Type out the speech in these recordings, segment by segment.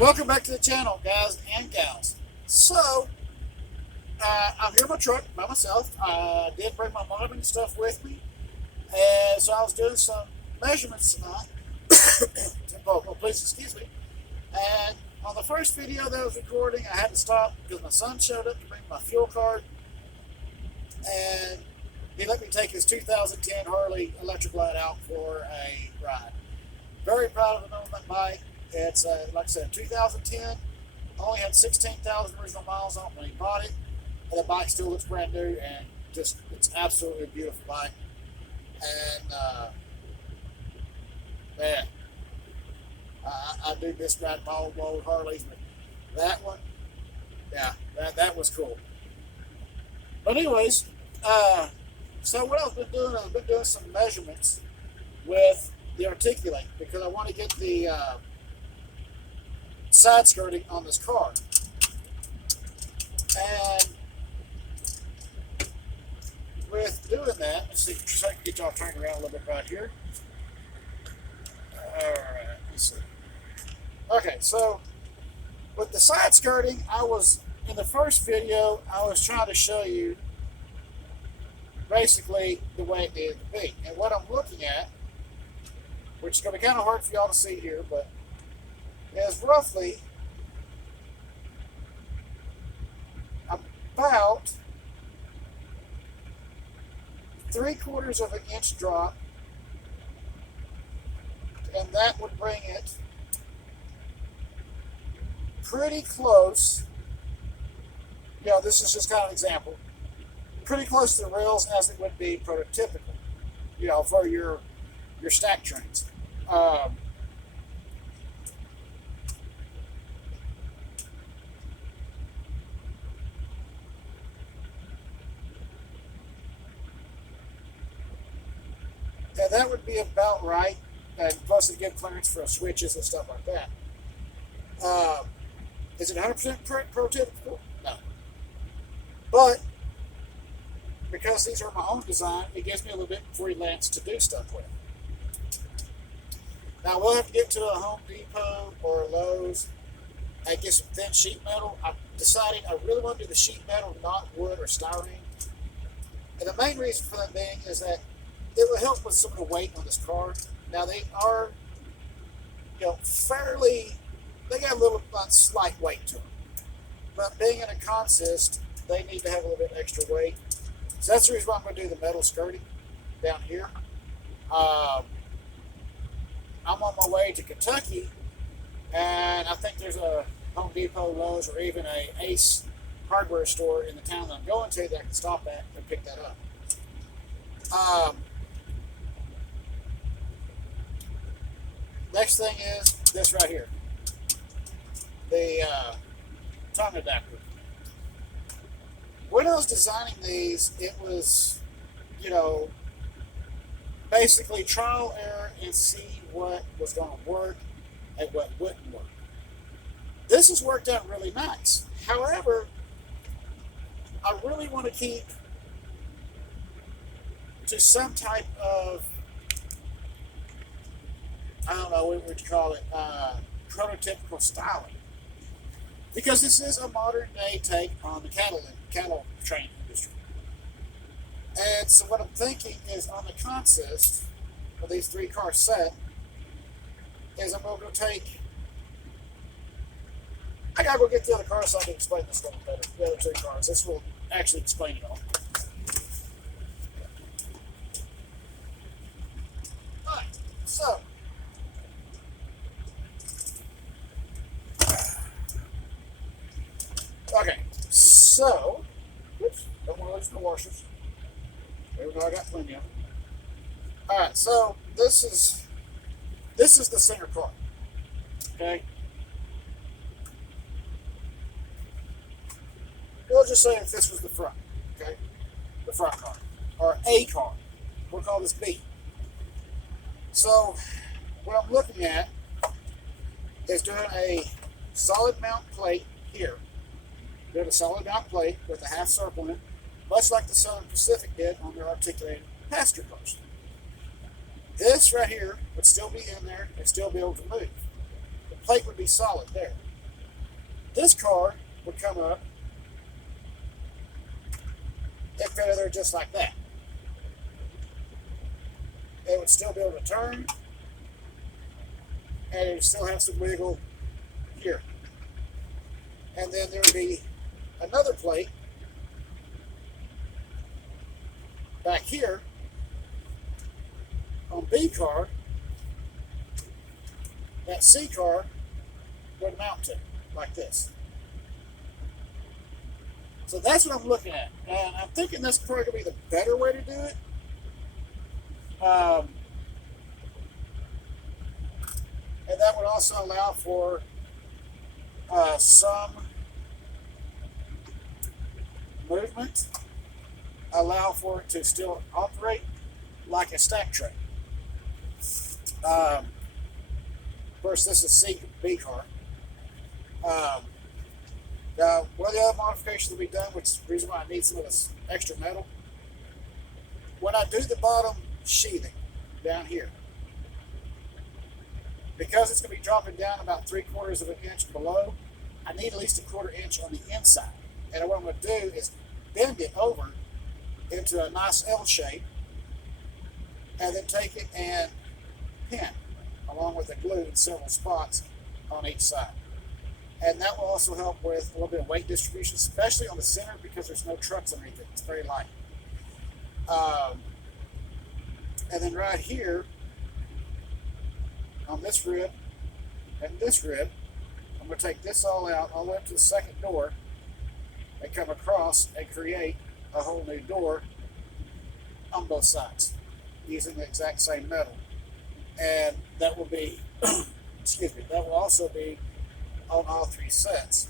Welcome back to the channel, guys and gals. So, I'm here in my truck by myself. I did bring my modeling stuff with me, and so I was doing some measurements tonight. Oh, please excuse me. And on the first video that I was recording, I had to stop because my son showed up to bring my fuel card, and he let me take his 2010 Harley Electric Light out for a ride. Very proud of the Nomad bike. It's, like I said, 2010. Only had 16,000 original miles on it when he bought it. And the bike still looks brand new and just, it's absolutely a beautiful bike. And, man, I do miss riding my old Harleys, but that one, yeah, that was cool. But anyways, so what I've been doing some measurements with the Articulate because I want to get the side skirting on this car. And with doing that, let's see if I can get y'all turned around a little bit right here. Alright, let's see. Okay, so with the side skirting, in the first video, I was trying to show you basically the way it needed to be. And what I'm looking at, which is going to be kind of hard for y'all to see here, but is roughly about 3/4 of an inch drop, and that would bring it pretty close. This is just kind of an example. Pretty close to the rails as it would be prototypical, for your stack trains. Yeah, that would be about right, and plus it give clearance for switches and stuff like that. Is it 100% prototypical? No. But because these are my own design, it gives me a little bit freelance to do stuff with. Now we'll have to get to a Home Depot or a Lowe's and get some thin sheet metal. I'm deciding I really want to do the sheet metal, not wood or styrene. And the main reason for that being is that it will help with some of the weight on this car. Now they are, they got a little slight weight to them. But being in a consist, they need to have a little bit extra weight. So that's the reason why I'm going to do the metal skirting down here. I'm on my way to Kentucky, and I think there's a Home Depot, Lowe's, or even a Ace hardware store in the town that I'm going to that I can stop at and pick that up. Next thing is this right here, the tongue adapter. When I was designing these, it was, basically trial, error, and see what was going to work and what wouldn't work. This has worked out really nice. However, I really want to keep to some type of, I don't know what would you call it, prototypical styling. Because this is a modern day take on the cattle train industry. And so what I'm thinking is on the consist of these 3-car set is I'm going to go take, I gotta go get the other car so I can explain this a little better. The other 2 cars. This will actually explain it all. Alright, so okay, so oops, don't want to lose the washers. Even though I got plenty of them. Alright, so this is the center car. Okay. We'll just say if this was the front, okay? The front car. Or a car. We'll call this B. So what I'm looking at is doing a solid mount plate here. Doing a solid mount plate with a half circle in it, much like the Southern Pacific did on their articulated passenger cars. This right here would still be in there and still be able to move. The plate would be solid there. This car would come up and fit in there just like that. It would still be able to turn, and it would still have some wiggle here. And then there would be another plate back here on B car that C car would mount to, like this. So that's what I'm looking at. And I'm thinking that's probably going to be the better way to do it. And that would also allow for some movement, allow for it to still operate like a stack tray. Of course, this is B car. Now, one of the other modifications that will be done, which is the reason why I need some of this extra metal, when I do the bottom sheathing down here, because it's going to be dropping down about 3/4 of an inch below, I need at least 1/4 inch on the inside. And what I'm going to do is bend it over into a nice L shape, and then take it and pin along with the glue in several spots on each side. And that will also help with a little bit of weight distribution, especially on the center, because there's no trucks underneath it. It's very light. And then right here on this rib and this rib, I'm going to take this all out all the way up to the second door and come across and create a whole new door on both sides using the exact same metal. And that will be, excuse me, that will also be on all three sets.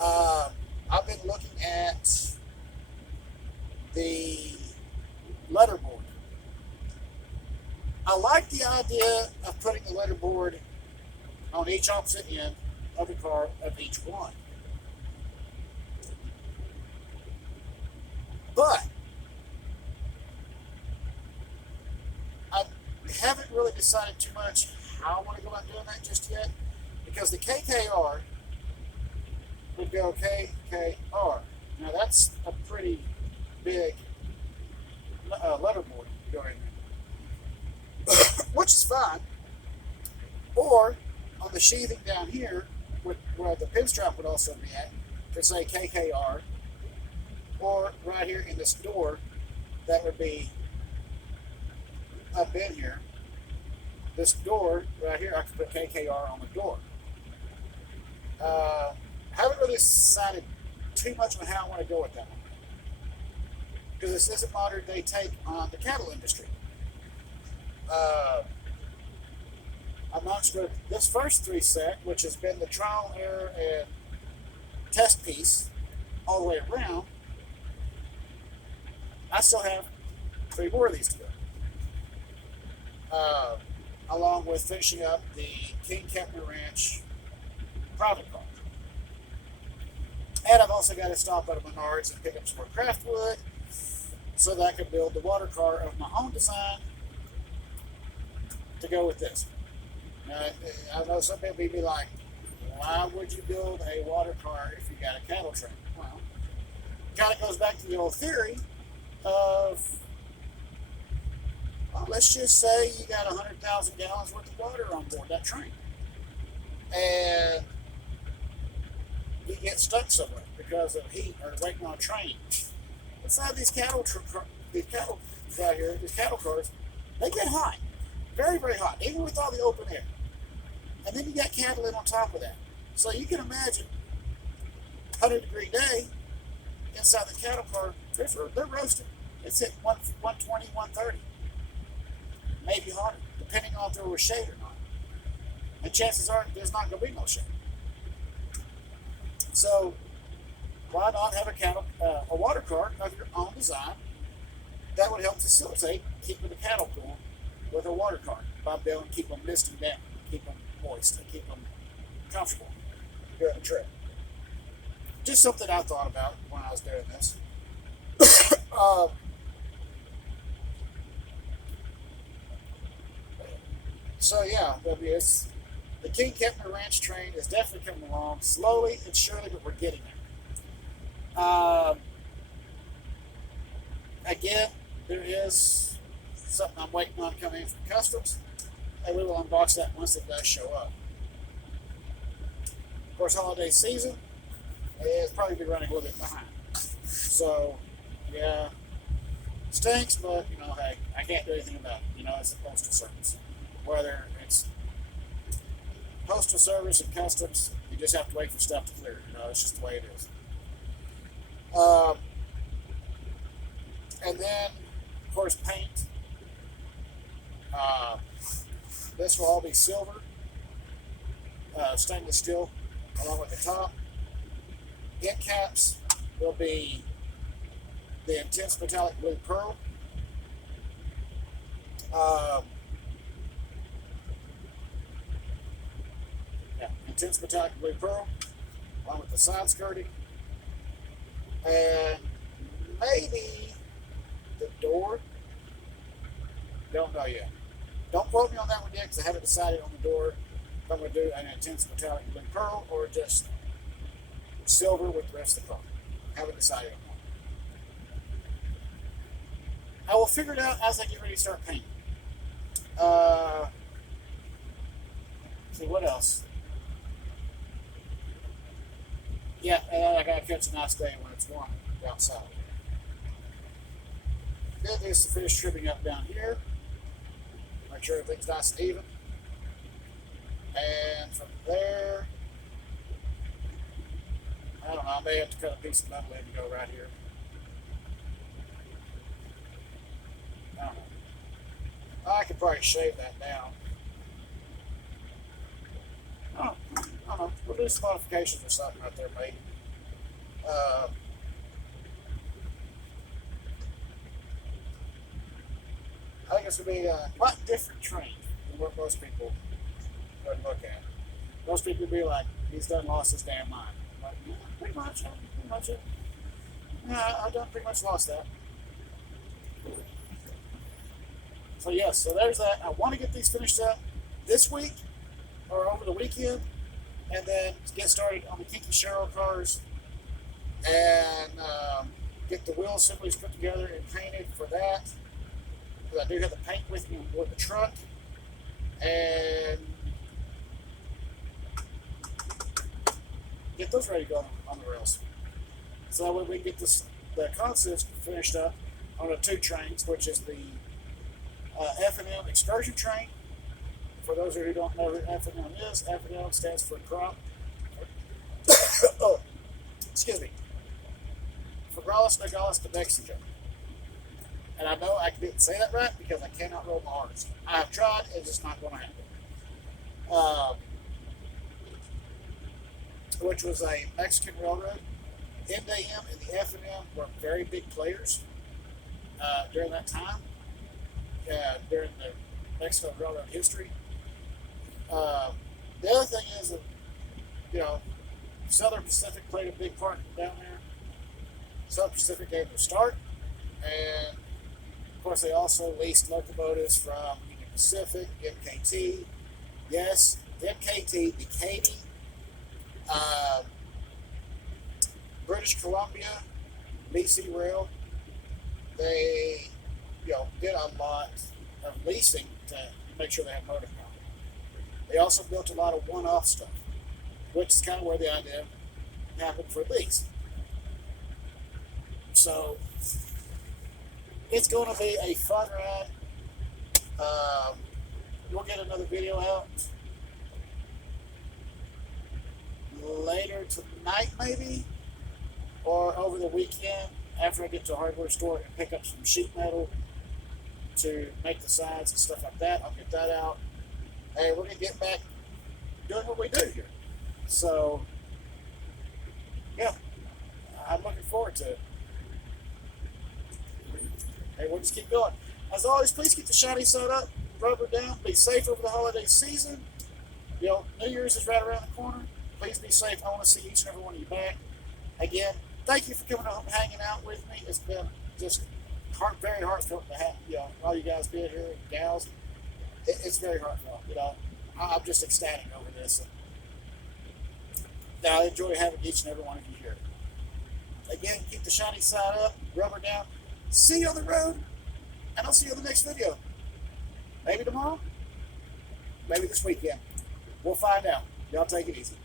I've been looking at the letterboard. I like the idea of putting the letterboard on each opposite end of the car of each one. But I haven't really decided too much how I want to go about doing that just yet, because the KKR would go KKR. Now that's a pretty big letterboard going there, which is fine. Or on the sheathing down here, where the pinstripe would also be at, could say KKR. Or right here in this door, that would be up in here. This door right here, I could put KKR on the door. Haven't really decided too much on how I want to go with that one, because this is a modern day take on the cattle industry. Amongst this first three set, which has been the trial, error, and test piece all the way around, I still have 3 more of these to go. Along with finishing up the King Kepner Ranch private car. And I've also got to stop at a Menards and pick up some more craft wood so that I can build the water car of my own design to go with this. Now, I know some people be like, why would you build a water car if you got a cattle train? Well, it kind of goes back to the old theory of, well, let's just say you got 100,000 gallons worth of water on board that train, and you get stuck somewhere because of heat or waiting on a train. Inside these cattle out here, these cattle cars, they get hot, very, very hot, even with all the open air. And then you got cattle in on top of that. So you can imagine 100-degree day inside the cattle car, they're roasting. It's at 120, 130, maybe hotter, depending on if there was shade or not. And chances are there's not going to be no shade. So why not have a water car of your own design that would help facilitate keeping the cattle cool with a water car by being able to keep them misting down, keep them moist, and keep them comfortable during the trip. Just something I thought about when I was doing this. So yeah, it's the King Kepner Ranch train is definitely coming along slowly and surely, but we're getting there. Again, there is something I'm waiting on coming in from customs, and we will unbox that once it does show up. Of course, holiday season is probably be running a little bit behind. So, yeah, stinks, but hey, I can't do anything about it. It's the postal service. Whether it's postal service and customs, you just have to wait for stuff to clear. It's just the way it is. And then, of course, paint. This will all be silver, stainless steel, along with the top. End caps will be the intense metallic blue pearl. Intense metallic blue pearl, along with the side skirting, and maybe the door. Don't know yet. Don't quote me on that one yet, because I haven't decided on the door if I'm going to do an intense metallic blue pearl or just silver with the rest of the car. Haven't decided on that. I will figure it out as I get ready to start painting. See what else. Yeah, and I gotta catch a nice day when it's warm outside. Then there's the finish trimming up down here. Make sure everything's nice and even. And from there, I don't know, I may have to cut a piece of metal in to go right here. I don't know. I could probably shave that down. I don't know. We'll do some modifications or something right there, maybe. I think it's going to be a quite different train than what most people would look at. Most people would be like, he's done lost his damn mind. Like, yeah, pretty much. Yeah, I've done pretty much lost that. So, yes, so there's that. I want to get these finished up this week or over the weekend, and then get started on the Kinky Cheryl cars and get the wheel assemblies put together and painted for that. Because I do have the paint with me on board the truck, and get those ready to go on the rails. So that way we can get the concepts finished up on the two trains, which is the F&M excursion train. For those of you who don't know what F&M is, F&M stands for crop. Oh, excuse me. Frogalis Nogales de Mexico. And I know I didn't say that right because I cannot roll my R's. I've tried, it's just not going to happen. Which was a Mexican railroad. MDM and the F&M were very big players during that time, during the Mexico railroad history. The other thing is that, Southern Pacific played a big part down there. Southern Pacific gave them a start, and of course they also leased locomotives from Union Pacific, MKT, yes, MKT, the Katy, British Columbia, BC Rail. They, did a lot of leasing to make sure they had motor power. They also built a lot of one-off stuff, which is kind of where the idea happened for these. So it's going to be a fun ride. We'll get another video out later tonight, maybe, or over the weekend after I get to a hardware store and pick up some sheet metal to make the sides and stuff like that. I'll get that out, and we're going to get back doing what we do here. So, yeah, I'm looking forward to it. Hey, we'll just keep going. As always, please keep the shiny side up, rubber down, be safe over the holiday season. New Year's is right around the corner. Please be safe. I want to see each and every one of you back. Again, thank you for coming out and hanging out with me. It's been just very heartfelt to have all you guys being here, gals. It's very heartfelt. I'm just ecstatic over this. And I enjoy having each and every one of you here. Again, keep the shiny side up, rubber down. See you on the road, and I'll see you in the next video. Maybe tomorrow, maybe this weekend. We'll find out. Y'all take it easy.